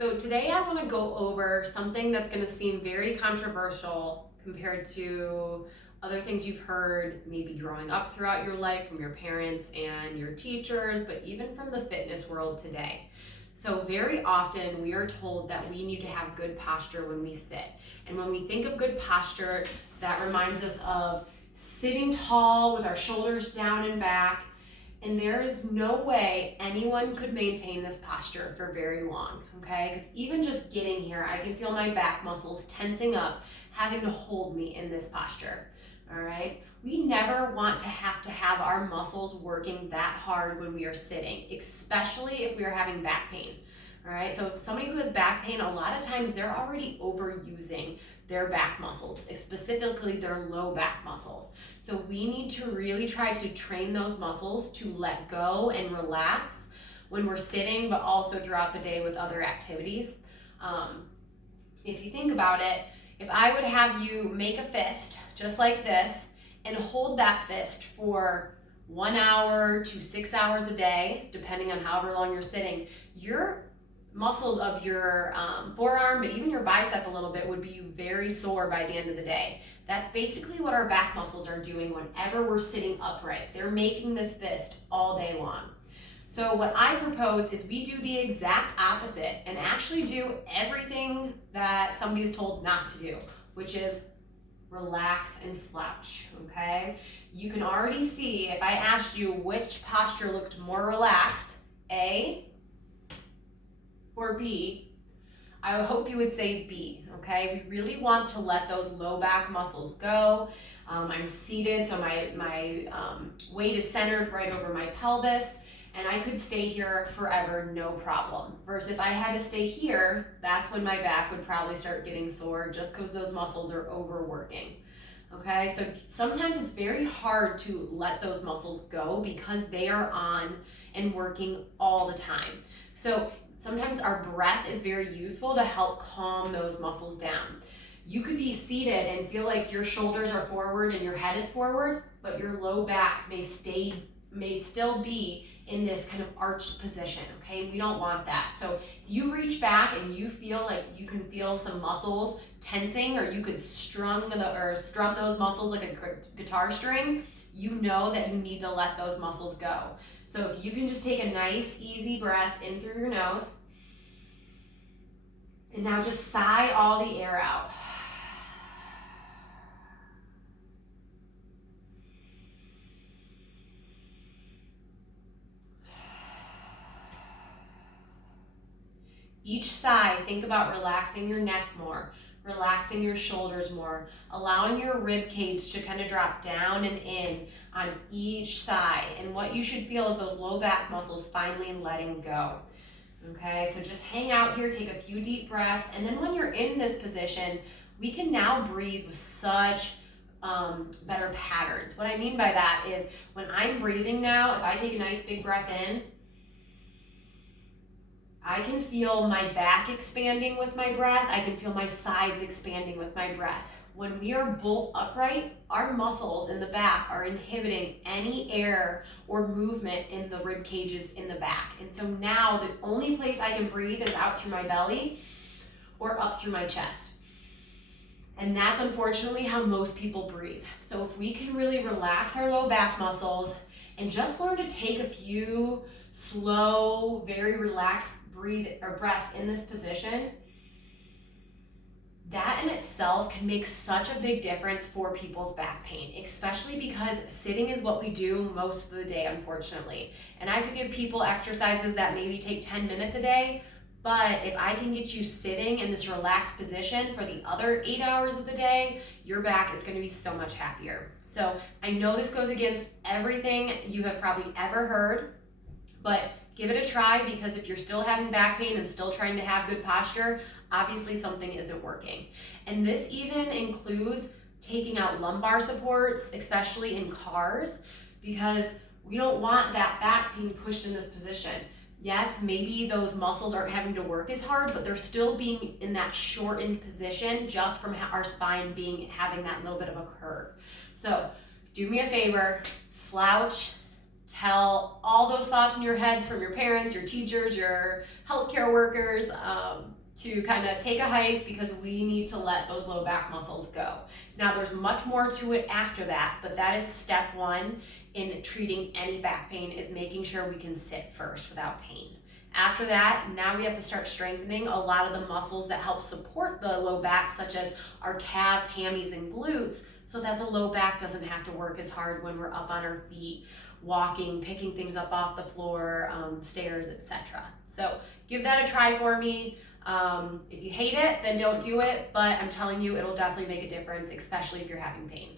So today I want to go over something that's going to seem very controversial compared to other things you've heard maybe growing up throughout your life from your parents and your teachers, but even from the fitness world today. So very often we are told that we need to have good posture when we sit. And when we think of good posture, that reminds us of sitting tall with our shoulders down and back. And there is no way anyone could maintain this posture for very long, okay? Because even just getting here, I can feel my back muscles tensing up, having to hold me in this posture, all right? We never want to have our muscles working that hard when we are sitting, especially if we are having back pain, all right? So if somebody who has back pain, a lot of times they're already overusing their back muscles, specifically their low back muscles. So we need to really try to train those muscles to let go and relax when we're sitting, but also throughout the day with other activities. If you think about it, if I would have you make a fist just like this and hold that fist for 1 hour to 6 hours a day, depending on however long you're sitting, your muscles of your forearm, but even your bicep a little bit, would be very sore by the end of the day. That's basically what our back muscles are doing whenever we're sitting upright. They're making this fist all day long. So what I propose is we do the exact opposite and actually do everything that somebody's told not to do, which is relax and slouch, okay? You can already see if I asked you which posture looked more relaxed, A or B, I hope you would say B, okay? We really want to let those low back muscles go. I'm seated, so my weight is centered right over my pelvis, and I could stay here forever, no problem. Versus if I had to stay here, that's when my back would probably start getting sore just because those muscles are overworking. Okay, so sometimes it's very hard to let those muscles go because they are on and working all the time. So sometimes our breath is very useful to help calm those muscles down. You could be seated and feel like your shoulders are forward and your head is forward, but your low back may still be in this kind of arched position, okay? We don't want that. So if you reach back and you feel like you can feel some muscles tensing, or you could strum those muscles like a guitar string, you know that you need to let those muscles go. So if you can just take a nice, easy breath in through your nose, and now just sigh all the air out. Each sigh, think about relaxing your neck more, relaxing your shoulders more, allowing your rib cage to kind of drop down and in on each sigh. And what you should feel is those low back muscles finally letting go. Okay, so just hang out here, take a few deep breaths, and then when you're in this position, we can now breathe with such better patterns. What I mean by that is when I'm breathing now, if I take a nice big breath in, I can feel my back expanding with my breath. I can feel my sides expanding with my breath. When we are bolt upright, our muscles in the back are inhibiting any air or movement in the rib cages in the back. And so now the only place I can breathe is out through my belly or up through my chest. And that's unfortunately how most people breathe. So if we can really relax our low back muscles and just learn to take a few slow, very relaxed breaths in this position, that in itself can make such a big difference for people's back pain, especially because sitting is what we do most of the day, unfortunately. And I could give people exercises that maybe take 10 minutes a day, but if I can get you sitting in this relaxed position for the other 8 hours of the day, your back is going to be so much happier. So I know this goes against everything you have probably ever heard, but give it a try, because if you're still having back pain and still trying to have good posture, obviously something isn't working. And this even includes taking out lumbar supports, especially in cars, because we don't want that back being pushed in this position. Yes, maybe those muscles aren't having to work as hard, but they're still being in that shortened position just from our spine having that little bit of a curve. So do me a favor, slouch tell all those thoughts in your heads from your parents, your teachers, your healthcare workers, to kind of take a hike, because we need to let those low back muscles go. Now, there's much more to it after that, but that is step one in treating any back pain, is making sure we can sit first without pain. After that, now we have to start strengthening a lot of the muscles that help support the low back, such as our calves, hammies, and glutes, so that the low back doesn't have to work as hard when we're up on our feet, walking, picking things up off the floor, stairs, etc. So give that a try for me. If you hate it, then don't do it, but I'm telling you, it'll definitely make a difference, especially if you're having pain.